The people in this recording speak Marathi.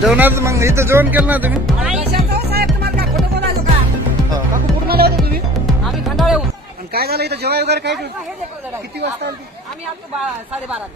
जेवणाचं मग इथं जेवण केलं ना तुम्ही? साहेब तुम्हाला काय खोटं बोलायचं का? काकू कुठून आले होते तुम्ही? आम्ही खंडाळ्याहून. आणि काय झालं इथं जेवाय वगैरे काय किती वाजता आली? आम्ही आलो 12:30.